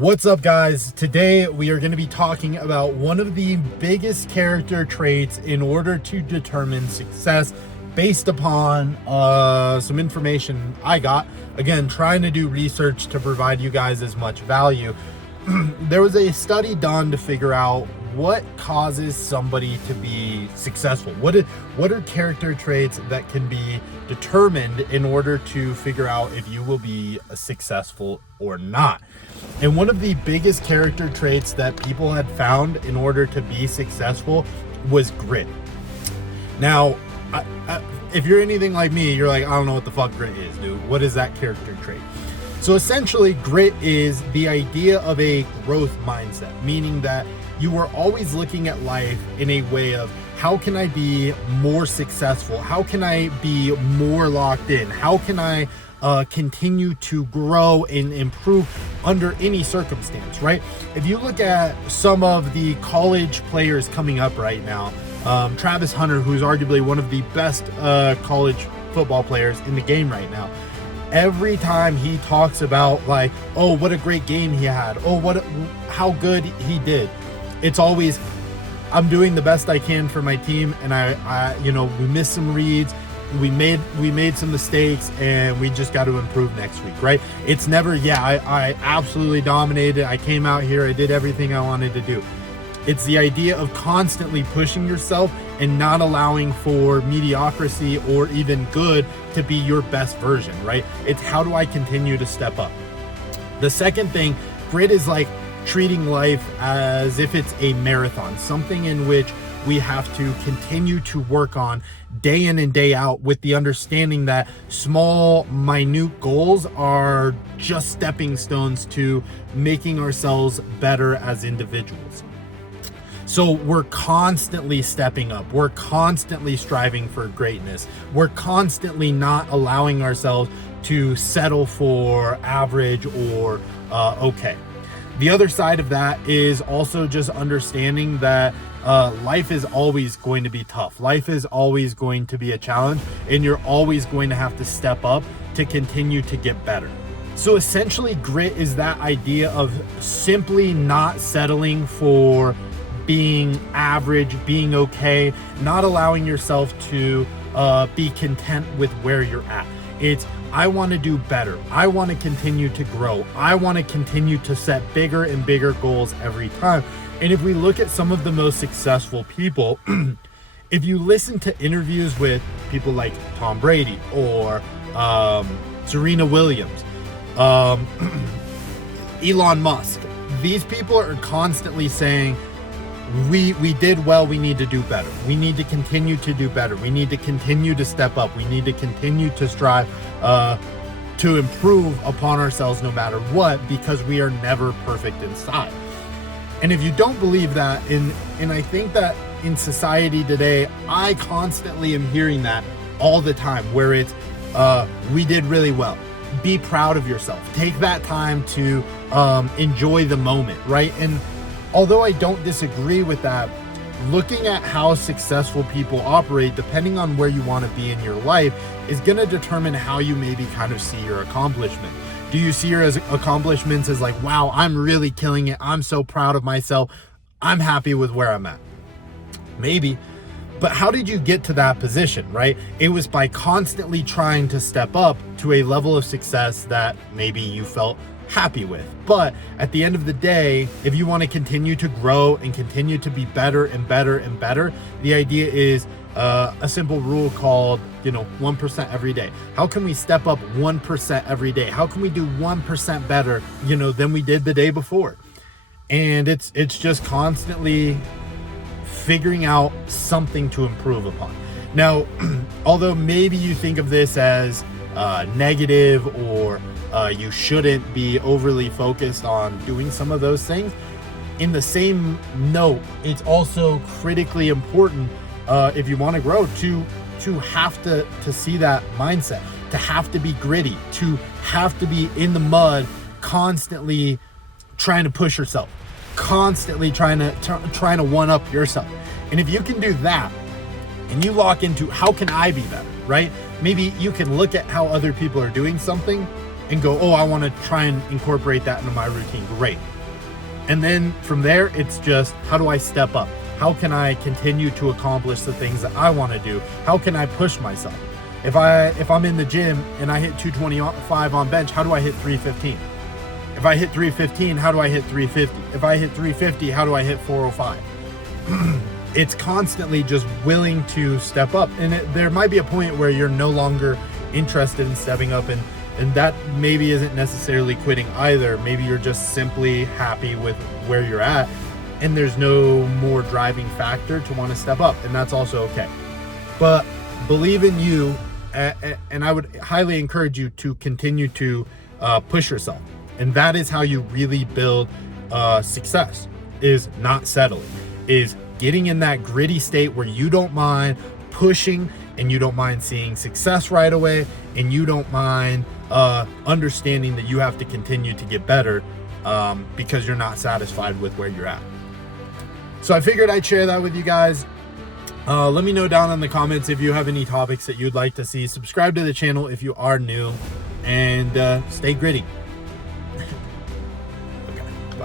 What's up, guys? Today we are going to be talking about one of the biggest character traits in order to determine success based upon some information I got. Again, trying to do research to provide you guys as much value. There was a study done to figure out what causes somebody to be successful. What are character traits that can be determined in order to figure out if you will be successful or not? And one of the biggest character traits that people had found in order to be successful was grit. Now, if you're anything like me, you're like, I don't know what the fuck grit is, dude. What is that character trait? So essentially, grit is the idea of a growth mindset, meaning that you are always looking at life in a way of, how can I be more successful? How can I be more locked in? How can I continue to grow and improve under any circumstance, right? If you look at some of the college players coming up right now, Travis Hunter, who's arguably one of the best college football players in the game right now, every time he talks about like, oh, what a great game he had, oh, how good he did, it's always, I'm doing the best I can for my team, and I we missed some reads, we made some mistakes, and we just got to improve next week, right? It's never, yeah, I absolutely dominated, I came out here, I did everything I wanted to do. It's the idea of constantly pushing yourself and not allowing for mediocrity or even good to be your best version, right? It's, how do I continue to step up? The second thing, grit is like treating life as if it's a marathon, something in which we have to continue to work on day in and day out, with the understanding that small, minute goals are just stepping stones to making ourselves better as individuals. So we're constantly stepping up. We're constantly striving for greatness. We're constantly not allowing ourselves to settle for average or okay. The other side of that is also just understanding that life is always going to be tough. Life is always going to be a challenge, and you're always going to have to step up to continue to get better. So essentially, grit is that idea of simply not settling for being average, being okay, not allowing yourself to be content with where you're at. It's, I want to do better. I want to continue to grow. I want to continue to set bigger and bigger goals every time. And if we look at some of the most successful people, if you listen to interviews with people like Tom Brady or Serena Williams, Elon Musk, these people are constantly saying, we did well, we need to do better. We need to continue to do better. We need to continue to step up. We need to continue to strive to improve upon ourselves no matter what, because we are never perfect inside. And if you don't believe that, and I think that in society today, I constantly am hearing that all the time, where it's, we did really well. Be proud of yourself. Take that time to enjoy the moment, right? And although I don't disagree with that, looking at how successful people operate, depending on where you want to be in your life, is going to determine how you maybe kind of see your accomplishment. Do you see your accomplishments as like, wow, I'm really killing it, I'm so proud of myself, I'm happy with where I'm at? Maybe. But how did you get to that position, right? It was by constantly trying to step up to a level of success that maybe you felt happy with. But at the end of the day, if you want to continue to grow and continue to be better and better and better, the idea is a simple rule called 1% every day. How can we step up 1% every day? How can we do 1% better than we did the day before? And it's just constantly figuring out something to improve upon. Now, although maybe you think of this as negative, or you shouldn't be overly focused on doing some of those things, in the same note, it's also critically important if you want to grow to have to see that mindset, to have to be gritty, to have to be in the mud, constantly trying to push yourself, constantly trying to one up yourself. And if you can do that, and you lock into, how can I be better, right? Maybe you can look at how other people are doing something and go, oh, I want to try and incorporate that into my routine. Great. And then from there, it's just, how do I step up? How can I continue to accomplish the things that I want to do? How can I push myself? If I'm in the gym and I hit 225 on bench, how do I hit 315? If I hit 315, how do I hit 350? If I hit 350, how do I hit 405? It's constantly just willing to step up. And there might be a point where you're no longer interested in stepping up, and that maybe isn't necessarily quitting either. Maybe you're just simply happy with where you're at and there's no more driving factor to want to step up, and that's also okay. But believe in you, and I would highly encourage you to continue to push yourself. And that is how you really build success, is not settling, is getting in that gritty state where you don't mind pushing, and you don't mind seeing success right away, and you don't mind understanding that you have to continue to get better because you're not satisfied with where you're at. So I figured I'd share that with you guys. Let me know down in the comments if you have any topics that you'd like to see. Subscribe to the channel if you are new, and stay gritty.